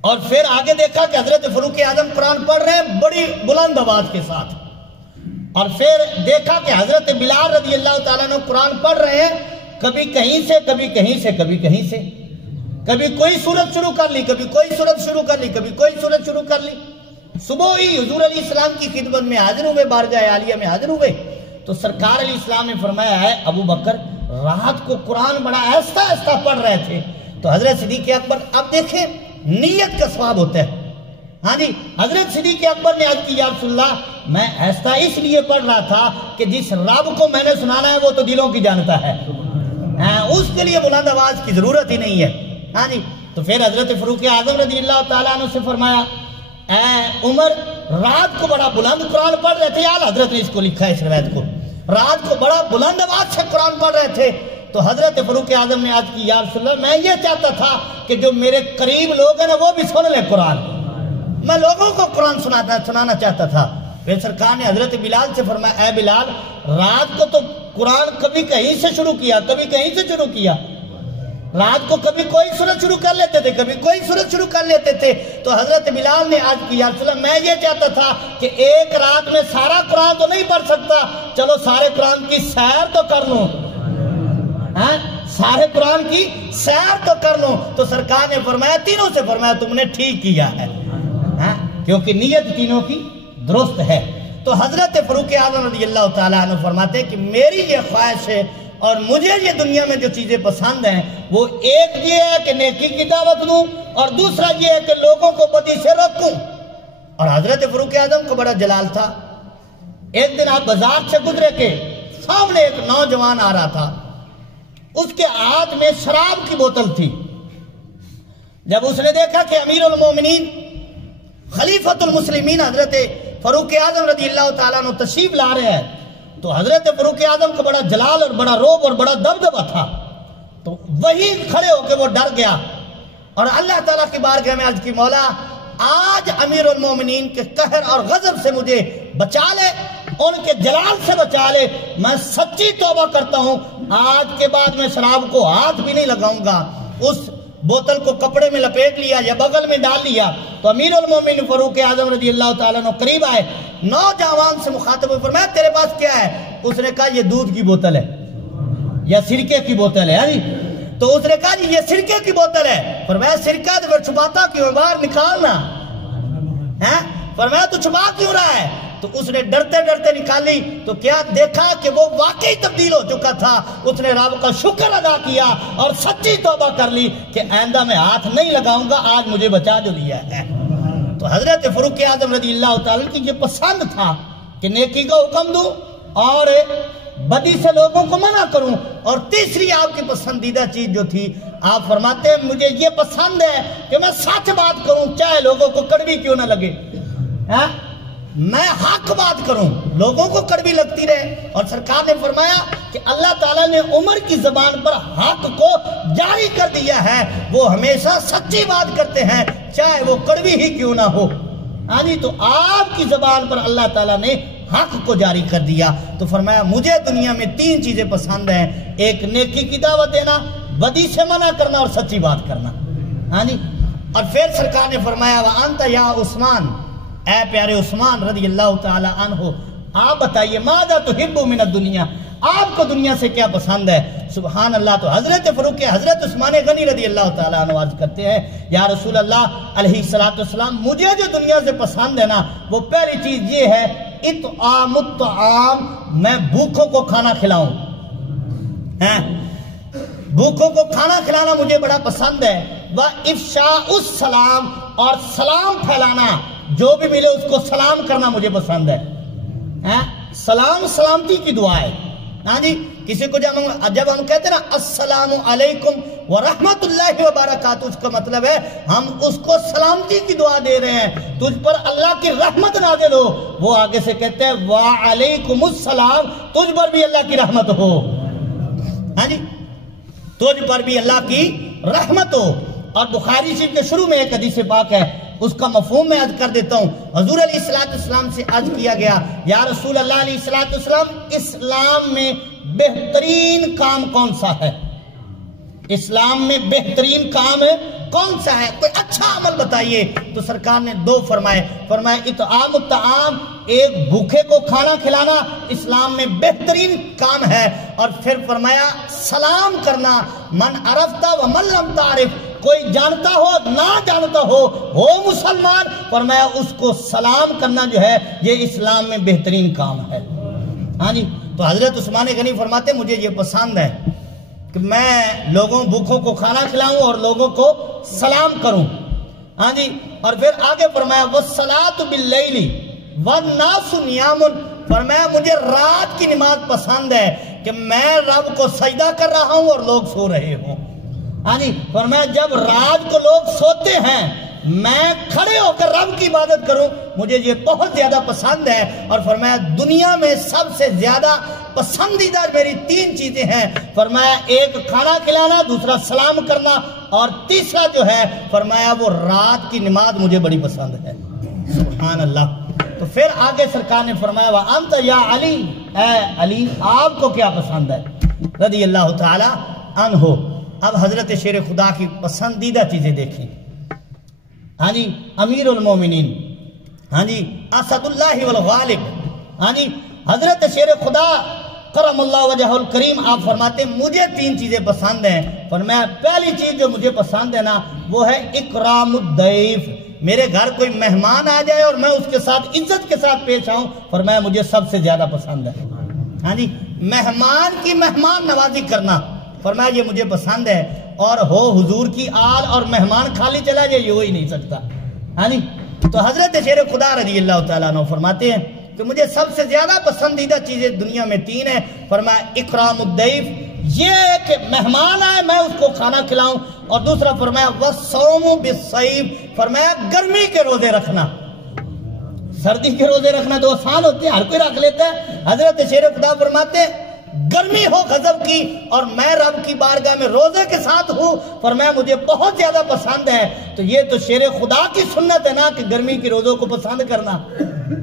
اور پھر آگے دیکھا کہ حضرت فاروق اعظم قرآن پڑھ رہے ہیں بڑی بلند آواز کے ساتھ، اور پھر دیکھا کہ حضرت بلال رضی اللہ تعالیٰ عنہ قرآن پڑھ رہے ہیں کبھی کہیں سے کبھی کہیں سے کبھی کہیں سے، کبھی کوئی سورت شروع کر لی، کبھی کوئی سورت شروع کر لی، کبھی کوئی سورت شروع کر لی. صبح ہی حضور علیہ السلام کی خدمت میں حاضر ہوئے، بارگاہ عالیہ میں حاضر ہوئے. تو سرکار علیہ السلام نے فرمایا ہے ابو بکر رات کو قرآن بڑا آہستہ آہستہ پڑھ رہے تھے. تو حضرت صدیق اکبر، اب دیکھیں نیت کا ثواب ہوتا ہے. ہاں جی، حضرت صدیق اکبر نے عرض کی یا رسول اللہ میں ایسا اس لیے پڑھ رہا تھا کہ جس رب کو میں نے سنانا ہے وہ تو دلوں کی جانتا ہے، اس کے لیے بلند آواز کی ضرورت ہی نہیں ہے. ہاں جی، تو پھر حضرت فاروق اعظم رضی اللہ تعالیٰ عنہ سے فرمایا اے عمر رات کو بڑا بلند قرآن پڑھ رہے تھے، اعلیٰ حضرت نے اس کو لکھا ہے اس روایت کو، رات کو بڑا بلند آواز سے قرآن پڑھ رہے تھے. تو حضرت فاروق اعظم نے عرض کی یا رسول اللہ میں یہ چاہتا تھا کہ جو میرے قریب لوگ ہیں نا وہ بھی سن لیں قرآن، میں لوگوں کو قرآن سنانا چاہتا تھا. پھر سرکار نے حضرت بلال سے فرمایا اے بلال رات کو تو قرآن کبھی کہیں سے شروع کیا، کبھی کہیں سے شروع کیا، رات کو کبھی کوئی سورت شروع کر لیتے تھے، کبھی کوئی سورت شروع کر لیتے تھے. تو حضرت بلال نے عرض کی یا رسول اللہ میں یہ چاہتا تھا کہ ایک رات میں سارا قرآن تو نہیں پڑھ سکتا، چلو سارے قرآن کی سیر تو کر لوں، سارے قرآن کی سیر تو کر لوں. تو سرکار نے فرمایا تینوں سے فرمایا تم نے ٹھیک کیا ہے، کیونکہ نیت تینوں کی درست ہے. تو حضرت فاروق اعظم رضی اللہ تعالیٰ عنہ فرماتے ہیں کہ میری یہ خواہش ہے اور مجھے یہ دنیا میں جو چیزیں پسند ہیں وہ ایک یہ ہے کہ نیکی کی دعوت دوں، اور دوسرا یہ ہے کہ لوگوں کو بدی سے روکوں. اور حضرت فاروق اعظم کو بڑا جلال تھا. ایک دن آپ بازار سے گزرے کے سامنے ایک نوجوان آ رہا تھا، اس کے ہاتھ میں شراب کی بوتل تھی. جب اس نے دیکھا کہ امیر المومنین خلیفۃ المسلمین حضرت فاروق اعظم رضی اللہ تعالیٰ عنہ تشریف لا رہے ہیں، تو حضرت فاروق اعظم کو بڑا جلال اور بڑا روب اور بڑا دبدبہ تھا. تو وہی کھڑے ہو کے وہ ڈر گیا اور اللہ تعالیٰ کی بارگاہ میں عرض کی، مولا آج امیر المومنین کے قہر اور غضب سے مجھے بچا لے، ان کے جلال سے بچا لے. میں سچی توبہ کرتا ہوں، آج کے بعد میں شراب کو ہاتھ بھی نہیں لگاؤں گا. اس بوتل کو کپڑے میں لپیٹ لیا یا بغل میں ڈال لیا. تو امیر المومنین فاروق اعظم رضی اللہ تعالیٰ عنہ قریب آئے، نوجوان سے مخاطب ہوئے، فرمایا تیرے پاس کیا ہے؟ اس نے کہا یہ دودھ کی بوتل ہے یا سرکے کی بوتل ہے. تو اس نے کہا جی یہ سرکے کی بوتل ہے. فرمایا سرکہ تو پھر چھپاتا کیوں؟ باہر نکالنا. فرمایا تو چھپا کیوں رہا ہے؟ تو اس نے ڈرتے ڈرتے نکالی تو کیا دیکھا کہ وہ واقعی تبدیل ہو چکا تھا. اس نے رب کا شکر ادا کیا اور سچی توبہ کر لی کہ آئندہ میں ہاتھ نہیں لگاؤں گا، آج مجھے بچا جو لیا ہے. تو حضرت فاروق اعظم رضی اللہ تعالیٰ کی یہ پسند تھا کہ نیکی کا حکم دوں اور بدی سے لوگوں کو منع کروں. اور تیسری آپ کی پسندیدہ چیز جو تھی، آپ فرماتے ہیں مجھے یہ پسند ہے کہ میں سچ بات کروں چاہے لوگوں کو کڑوی کیوں نہ لگے. میں حق بات کروں، لوگوں کو کڑوی لگتی رہے. اور سرکار نے فرمایا کہ اللہ تعالیٰ نے عمر کی زبان پر حق کو جاری کر دیا ہے، وہ ہمیشہ سچی بات کرتے ہیں چاہے وہ کڑوی ہی کیوں نہ ہو. تو آپ کی زبان پر اللہ تعالیٰ نے حق کو جاری کر دیا. تو فرمایا مجھے دنیا میں 3 چیزیں پسند ہیں، ایک نیکی کی دعوت دینا، بدی سے منع کرنا اور سچی بات کرنا. اور پھر سرکار نے فرمایا وَأَنْتَ يَا عثمان، اے پیارے عثمان رضی اللہ تعالی عنہ، آپ بتائیے ماذا تحب من الدنیا، آپ کو دنیا سے کیا پسند ہے؟ سبحان اللہ. تو حضرت حضرت عثمان غنی رضی اللہ تعالیٰ عنہ عرض کرتے ہیں یا رسول اللہ علیہ السلام، مجھے جو دنیا سے پسند ہے نا، وہ پہلی چیز یہ ہے اطعام الطعام، میں بھوکوں کو کھانا کھلاؤں. بھوکوں کو کھانا کھلانا مجھے بڑا پسند ہے. وَإِفْشَاءُ السَّلَامِ، اور سلام پھیلانا، جو بھی ملے اس کو سلام کرنا مجھے پسند ہے. سلام سلامتی کی دعا ہے. کسی کو جب ہم کہتے ہیں نا السلام علیکم ورحمت اللہ وبرکاتہ، اس کا مطلب ہے ہم اس کو سلامتی کی دعا دے رہے ہیں، تجھ پر اللہ کی رحمت نازل ہو. وہ آگے سے کہتے ہیں وعلیکم السلام، تجھ پر بھی اللہ کی رحمت ہو. تجھ پر بھی اللہ کی رحمت ہو. اور بخاری شریف کے شروع میں ایک حدیث پاک ہے، اس کا مفہوم میں عرض کر دیتا ہوں. حضور علیہ السلام سے عرض کیا گیا یا رسول اللہ علیہ السلام، اسلام میں بہترین کام کون سا ہے؟ اسلام میں بہترین کام کون سا ہے؟ کوئی اچھا عمل بتائیے. تو سرکار نے 2 فرمائے اطعام الطعام، ایک بھوکے کو کھانا کھلانا اسلام میں بہترین کام ہے. اور پھر فرمایا سلام کرنا، من عرفت و من لم تعرف، کوئی جانتا ہو نہ جانتا ہو مسلمان، فرمایا اس کو سلام کرنا جو ہے یہ اسلام میں بہترین کام ہے. تو حضرت عثمان غنی فرماتے مجھے یہ پسند ہے کہ میں لوگوں بھوکوں کو کھانا کھلاؤں اور لوگوں کو سلام کروں. اور پھر آگے فرمایا وَالصَّلَاةُ بِاللَّيْلِ وَالنَّاسُ نِيَامٌ، فرمایا مجھے رات کی نماز پسند ہے کہ میں رب کو سجدہ کر رہا ہوں اور لوگ سو رہے ہوں. فرمایا جب رات کو لوگ سوتے ہیں میں کھڑے ہو کر رب کی عبادت کروں، مجھے یہ بہت زیادہ پسند ہے. اور فرمایا دنیا میں سب سے زیادہ پسندیدہ میری 3 چیزیں ہیں. فرمایا ایک کھانا کھلانا، دوسرا سلام کرنا، اور تیسرا جو ہے فرمایا وہ رات کی نماز مجھے بڑی پسند ہے. سبحان اللہ. تو پھر آگے سرکار نے فرمایا وَأَنْتَ يَا عَلِي، اے علی آپ کو کیا پسند ہے؟ رضی اللہ تعالی عنہ. اب حضرت شیر خدا کی پسندیدہ چیزیں دیکھیں. امیر المومنین، اسد اللہ والغالب، حضرت شیر خدا کرم اللہ وجہ الکریم، آپ فرماتے ہیں مجھے 3 چیزیں پسند ہیں. فرمایا پہلی چیز جو مجھے پسند ہے نا وہ ہے اکرام الضیف. میرے گھر کوئی مہمان آ جائے اور میں اس کے ساتھ عزت کے ساتھ پیش آؤں، فرمایا مجھے سب سے زیادہ پسند ہے. ہاں جی، مہمان کی مہمان نوازی کرنا، فرمایا یہ مجھے پسند ہے. اور ہو حضور کی آل اور مہمان خالی چلا جائے، یہ ہو ہی نہیں سکتا. ہاں جی، تو حضرت شیر خدا رضی اللہ تعالیٰ عنہ فرماتے ہیں کہ مجھے سب سے زیادہ پسندیدہ چیزیں دنیا میں 3 ہیں. فرمایا اکرام الضیف، یہ کہ مہمان آئے میں اس کو کھانا کھلاؤں. اور دوسرا فرمایا والصوم بالصیف، فرمایا گرمی کے روزے رکھنا. سردی کے روزے رکھنا تو آسان ہوتے ہیں، ہر کوئی رکھ لیتا ہے. حضرت شیر خدا فرماتے ہیں گرمی ہو غضب کی اور میں رب کی بارگاہ میں روزے کے ساتھ ہوں، فرمایا مجھے بہت زیادہ پسند ہے. تو یہ تو شیر خدا کی سنت ہے نا کہ گرمی کے روزوں کو پسند کرنا.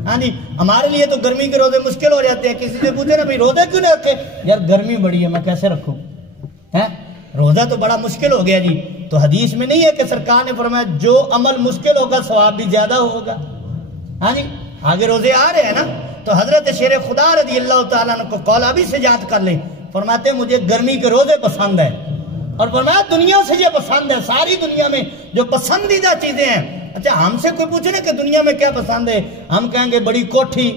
ہاں جی، ہمارے لیے تو گرمی کے روزے مشکل ہو جاتے ہیں. کسی سے پوچھے نا بھائی روزے کیوں نہیں رکھے؟ یار گرمی بڑی ہے، میں کیسے رکھوں؟ روزہ تو بڑا مشکل ہو گیا جی. تو حدیث میں نہیں ہے کہ سرکار نے فرمایا جو عمل مشکل ہوگا ثواب بھی زیادہ ہوگا. ہاں جی، آگے روزے آ رہے ہیں نا. تو حضرت شیر خدا رضی اللہ تعالیٰ عنہ کو قول ابھی سے یاد کر لیں. فرماتے ہیں مجھے گرمی کے روزے پسند ہیں. اور فرمایا دنیا سے یہ پسند ہے، ساری دنیا میں جو پسندیدہ چیزیں ہیں. اچھا ہم سے کوئی پوچھے نا کہ دنیا میں کیا پسند ہے، ہم کہیں گے بڑی کوٹھی،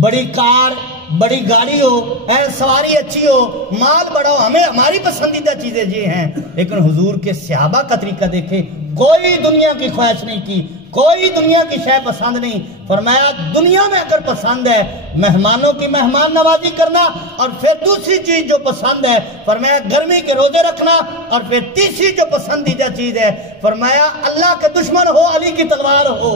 بڑی کار، بڑی گاڑی ہو، سواری اچھی ہو، مال بڑا ہو. ہمیں ہماری پسندیدہ چیزیں یہ ہیں. لیکن حضور کے صحابہ کا طریقہ دیکھیں، کوئی دنیا کی خواہش نہیں کی، کوئی دنیا کی شے پسند نہیں. فرمایا دنیا میں اگر پسند ہے مہمانوں کی مہمان نوازی کرنا، اور پھر دوسری چیز جو پسند ہے فرمایا گرمی کے روزے رکھنا، اور پھر تیسری جو پسندیدہ چیز ہے فرمایا اللہ کے دشمن ہو، علی کی تلوار ہو.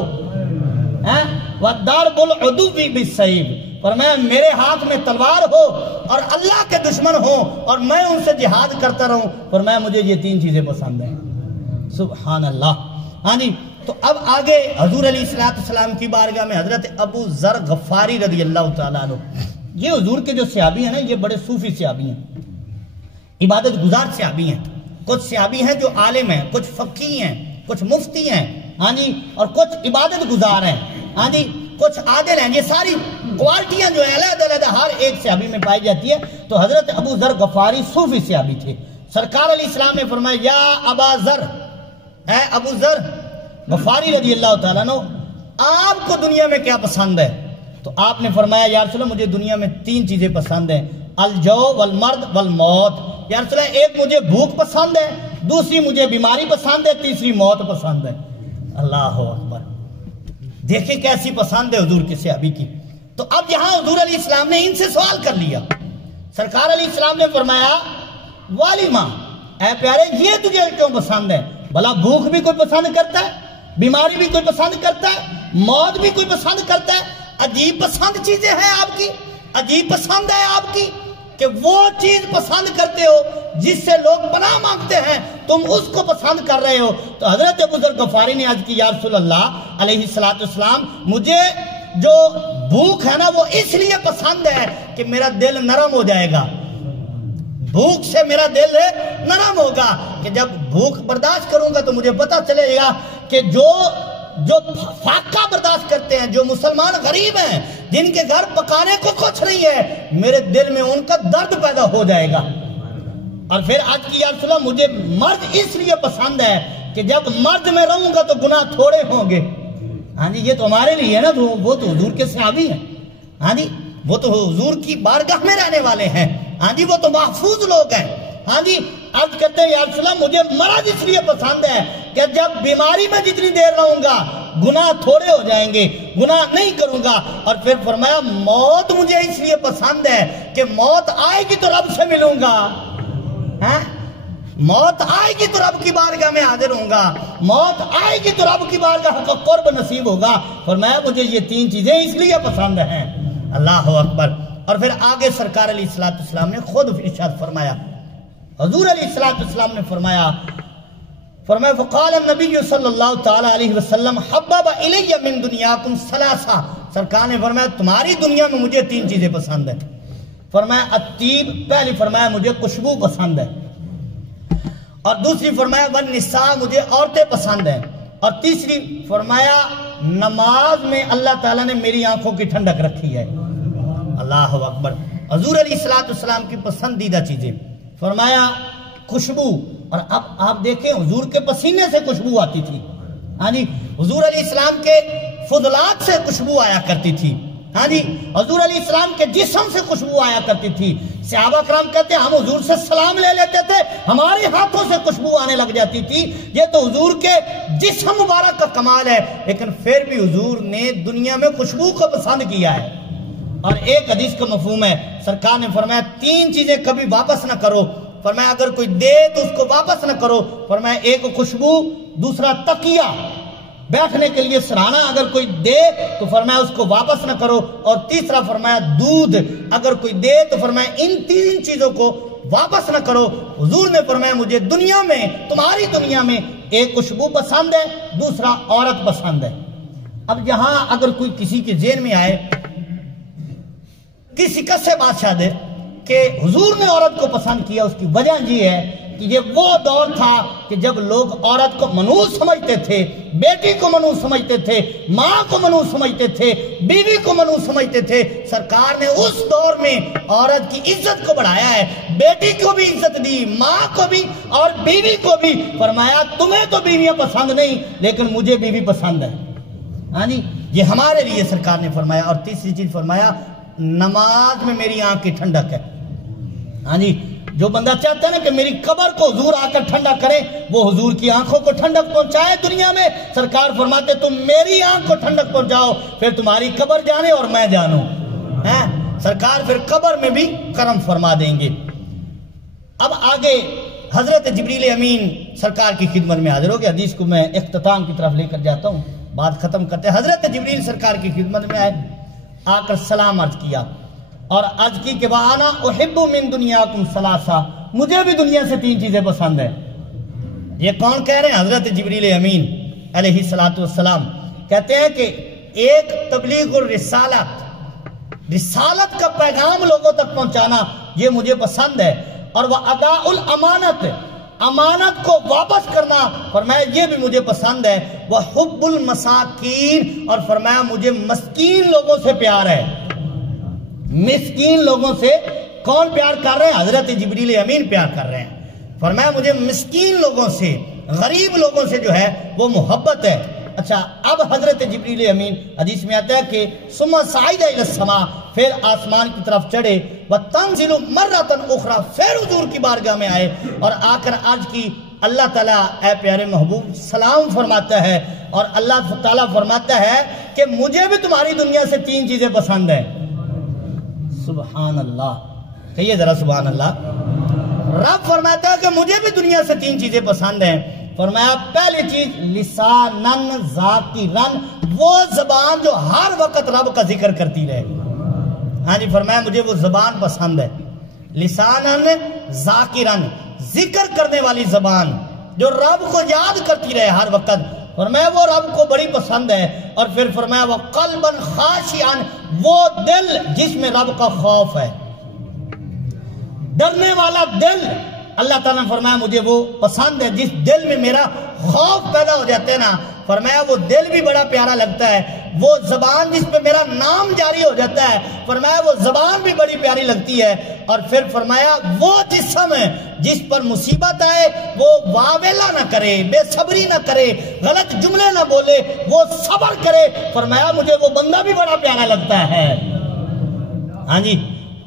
وَضَرْبُ الْعُدُوِّ بِالسَّيْفِ، فرمایا میرے ہاتھ میں تلوار ہو اور اللہ کے دشمن ہو اور میں ان سے جہاد کرتا رہوں. فرمایا مجھے یہ 3 چیزیں پسند ہیں. سبحان اللہ. ہاں جی، تو اب آگے حضور علیہ السلام کی بارگاہ میں حضرت ابو ذر غفاری رضی اللہ تعالیٰ عنہ، یہ حضور کے جو صحابی ہیں نا یہ بڑے صوفی صحابی ہیں، عبادت گزار صحابی ہیں. کچھ صحابی ہیں جو عالم ہیں، کچھ فقیہ ہیں، کچھ مفتی ہیں، ہاں جی، اور کچھ عبادت گزار ہیں، ہاں جی، کچھ عادل ہیں. یہ ساری کوالٹیاں جو ہیں علیحدہ علیحدہ ہر ایک صحابی میں پائی جاتی ہے. تو حضرت ابو ذر غفاری صوفی صحابی تھے. سرکار علیہ السلام نے فرمایا یا ابا ذر، اے ابو ذر غفاری رضی اللہ تعالیٰ عنہ، آپ کو دنیا میں کیا پسند ہے؟ تو آپ نے فرمایا یا رسول اللہ مجھے دنیا میں 3 چیزیں پسند ہیں، الجو والمرض والموت. یا رسول اللہ ایک مجھے بھوک پسند ہے، دوسری مجھے بیماری پسند ہے، تیسری موت پسند ہے. اللہ اکبر، دیکھیں کیسی پسند ہے حضور کے صحابی کی. تو اب یہاں حضور علیہ السلام نے ان سے سوال کر لیا. سرکار علیہ السلام نے فرمایا والیما، اے پیارے یہ تجھے کیوں پسند ہے؟ بھلا بھوک بھی کوئی پسند کرتا ہے، بیماری بھی کوئی پسند کرتا ہے، موت بھی کوئی پسند کرتا ہے. عجیب پسند چیزیں ہیں آپ کی، عجیب پسند ہے آپ کی کہ وہ چیز پسند کرتے ہو جس سے لوگ پناہ مانگتے ہیں، تم اس کو پسند کر رہے ہو. تو حضرت ابو ذر غفاری نے عرض کی یا رسول اللہ علیہ السلام مجھے جو بھوک ہے نا وہ اس لیے پسند ہے کہ میرا دل نرم ہو جائے گا. بھوک سے میرا دل نرم ہوگا کہ جب بھوک برداشت کروں گا تو مجھے پتہ چلے گا کہ جو فاقہ برداشت کرتے ہیں، جو مسلمان غریب ہیں جن کے گھر پکانے کو کچھ نہیں ہے، میرے دل میں ان کا درد پیدا ہو جائے گا. اور پھر آج کی یا رسول اللہ مجھے مرد اس لیے پسند ہے کہ جب مرد میں رہوں گا تو گناہ تھوڑے ہوں گے. ہاں جی، یہ تو ہمارے لیے ہے نا، وہ تو حضور کے صحابی ہیں. ہاں جی، وہ تو حضور کی بارگاہ میں رہنے والے ہیں. ہاں جی، وہ تو محفوظ لوگ ہیں. ہاں جی، عرض کرتے ہیں یا رسول اللہ مجھے مرض اس لیے پسند ہے کہ جب بیماری میں جتنی دیر رہوں گا گناہ تھوڑے ہو جائیں گے، گناہ نہیں کروں گا. اور پھر فرمایا موت مجھے اس لیے پسند ہے کہ موت آئے گی تو رب سے ملوں گا. موت آئے گی تو رب کی بارگاہ میں حاضر ہوں گا، موت آئے گی تو رب کی بارگاہ کا قرب نصیب ہوگا. فرمایا مجھے یہ 3 چیزیں اس لیے پسند ہیں. اللہ اکبر. اور پھر آگے سرکار علیہ السلام نے خود ارشاد فرمایا، حضور علیہ السلام نے فرمایا فقال النبی صلی اللہ تعالی علیہ وسلم حبب الی من دنیاکم ثلاثہ. سرکار نے فرمایا تمہاری دنیا میں مجھے 3 چیزیں پسند ہیں. فرمایا الطیب، پہلی فرمایا مجھے خوشبو پسند ہے، اور دوسری فرمایا والنساء مجھے عورتیں پسند ہیں، اور تیسری فرمایا نماز میں اللہ تعالیٰ نے میری آنکھوں کی ٹھنڈک رکھی ہے. اللہ اکبر. حضور علیہ السلام کی پسندیدہ چیزیں، فرمایا خوشبو، اور اب آپ دیکھیں حضور کے پسینے سے خوشبو آتی تھی، ہاں جی، حضور علیہ السلام کے فضلات سے خوشبو آیا کرتی تھی، ہاں جی، حضور علیہ السلام کے جسم سے خوشبو آیا کرتی تھی۔ صحابہ کرام کہتے ہیں ہم حضور سے سلام لے لیتے تھے، ہمارے ہاتھوں سے خوشبو آنے لگ جاتی تھی۔ یہ تو حضور کے جسم مبارک کا کمال ہے، لیکن پھر بھی حضور نے دنیا میں خوشبو کو پسند کیا ہے۔ اور ایک حدیث کا مفہوم ہے، سرکار نے فرمایا 3 چیزیں کبھی واپس نہ کرو، فرمایا اگر کوئی دے تو اس کو واپس نہ کرو، فرمایا ایک خوشبو، دوسرا تکیہ بیٹھنے کے لیے سرہانا اگر کوئی دے تو فرمایا اس کو واپس نہ کرو، اور تیسرا فرمایا دودھ اگر کوئی دے تو فرمایا ان 3 چیزوں کو واپس نہ کرو۔ حضور نے فرمایا مجھے دنیا میں، تمہاری دنیا میں ایک خوشبو پسند ہے، دوسرا عورت پسند ہے۔ اب یہاں اگر کوئی کسی کے ذہن میں آئے، کسی قصے بادشاہ دے کہ حضور نے عورت کو پسند کیا، اس کی وجہ یہ ہے کہ یہ وہ دور تھا کہ جب لوگ عورت کو منحوس سمجھتے تھے، بیٹی کو منحوس سمجھتے تھے، ماں کو منحوس سمجھتے تھے، بیوی کو منحوس سمجھتے تھے۔ سرکار نے اس دور میں عورت کی عزت کو بڑھایا ہے، بیٹی کو بھی عزت دی، ماں کو بھی اور بیوی کو بھی۔ فرمایا تمہیں تو بیویاں پسند نہیں لیکن مجھے بیوی پسند ہے، ہاں جی، یہ ہمارے لیے سرکار نے فرمایا۔ اور تیسری چیز فرمایا نماز میں میری آنکھ کی ٹھنڈک ہے، ہاں جی، جو بندہ چاہتا ہے نا کہ میری قبر کو حضور آ کر ٹھنڈا کرے، وہ حضور کی آنکھوں کو ٹھنڈک پہنچائے دنیا میں۔ سرکار فرماتے تم میری آنکھ کو ٹھنڈک پہنچاؤ، پھر تمہاری قبر جانے اور میں جانوں، سرکار پھر قبر میں بھی کرم فرما دیں گے۔ اب آگے حضرت جبریل امین سرکار کی خدمت میں حاضر ہو گئے۔ حدیث کو میں اختتام کی طرف لے کر جاتا ہوں، بات ختم کرتے ہیں۔ حضرت جبریل سرکار کی خدمت میں آئے، آ کر سلام عرض کیا اور عرض کی کہ وَأَنَا أُحِبُّ مِن دُنْيَاكُمْ ثَلَاثًا، مجھے بھی دنیا سے 3 چیزیں پسند ہیں۔ یہ کون کہہ رہے ہیں؟ حضرت جبریل امین علیہ السلام کہتے ہیں کہ ایک تبلیغ الرسالت، رسالت کا پیغام لوگوں تک پہنچانا یہ مجھے پسند ہے، اور وَأَدَاءُ الْأَمَانَةِ، امانت کو واپس کرنا فرمایا یہ بھی مجھے پسند ہے، وَحُبُّ الْمَسَاكِينَ، اور فرمایا مجھے مسکین لوگوں سے پیار ہے۔ مسکین لوگوں سے کون پیار کر رہے ہیں؟ حضرت جبریل امین پیار کر رہے ہیں۔ فرمایا مجھے مسکین لوگوں سے، غریب لوگوں سے جو ہے وہ محبت ہے۔ اچھا، اب حضرت جبریل امین حدیث میں آتا ہے کہ ثم صعد الى السماء، پھر آسمان کی طرف چڑھے، وتنزل مرۃ اخرى، پھر حضور کی بارگاہ میں آئے اور آ کر عرض کی اللہ تعالیٰ اے پیارے محبوب سلام فرماتا ہے، اور اللہ تعالیٰ فرماتا ہے کہ مجھے بھی تمہاری دنیا سے 3 چیزیں پسند ہیں۔ سبحان اللہ، کہیے ذرا سبحان اللہ۔ رب فرماتا ہے کہ مجھے بھی دنیا سے 3 چیزیں پسند ہیں۔ فرمایا پہلی چیز لسانن ذاکرن، وہ زبان جو ہر وقت رب کا ذکر کرتی رہے، ہاں جی، فرمایا مجھے وہ زبان پسند ہے۔ لسانن ذاکرن، ذکر کرنے والی زبان جو رب کو یاد کرتی رہے ہر وقت، فرمایا وہ رب کو بڑی پسند ہے۔ اور پھر فرمایا وہ قلباً خاشعاً، وہ دل جس میں رب کا خوف ہے، ڈرنے والا دل، اللہ تعالیٰ نے فرمایا مجھے وہ پسند ہے۔ جس دل میں میرا خوف پیدا ہو جاتا ہے نا، فرمایا وہ دل بھی بڑا پیارا لگتا ہے۔ وہ زبان جس پہ میرا نام جاری ہو جاتا ہے، فرمایا وہ زبان بھی بڑی پیاری لگتی ہے۔ اور پھر فرمایا وہ جسم ہے جس پر مصیبت آئے وہ واویلا نہ کرے، بے صبری نہ کرے، غلط جملے نہ بولے، وہ صبر کرے، فرمایا مجھے وہ بندہ بھی بڑا پیارا لگتا ہے۔ ہاں جی،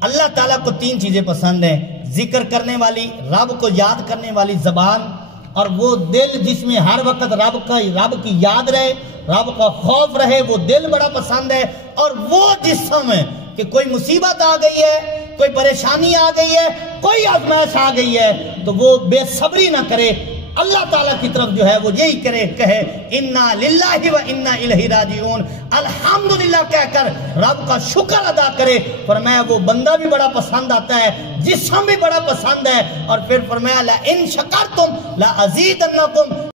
اللہ تعالیٰ کو 3 چیزیں پسند ہیں، ذکر کرنے والی، رب کو یاد کرنے والی زبان، اور وہ دل جس میں ہر وقت رب کی یاد رہے، رب کا خوف رہے، وہ دل بڑا پسند ہے۔ اور وہ جسم ہے کہ کوئی مصیبت آ گئی ہے، کوئی پریشانی آ گئی ہے، کوئی آزمائش آ گئی ہے تو وہ بے صبری نہ کرے، اللہ تعالیٰ کی طرف جو ہے وہ یہی کہے انا للہ و انا الیہ راجعون، الحمدللہ کہہ کر رب کا شکر ادا کرے۔ فرمایا وہ بندہ بھی بڑا پسند آتا ہے، جسم بھی بڑا پسند ہے۔ اور پھر فرمایا لَإِن شَكَرْتُمْ لَأَزِيدَنَّكُمْ،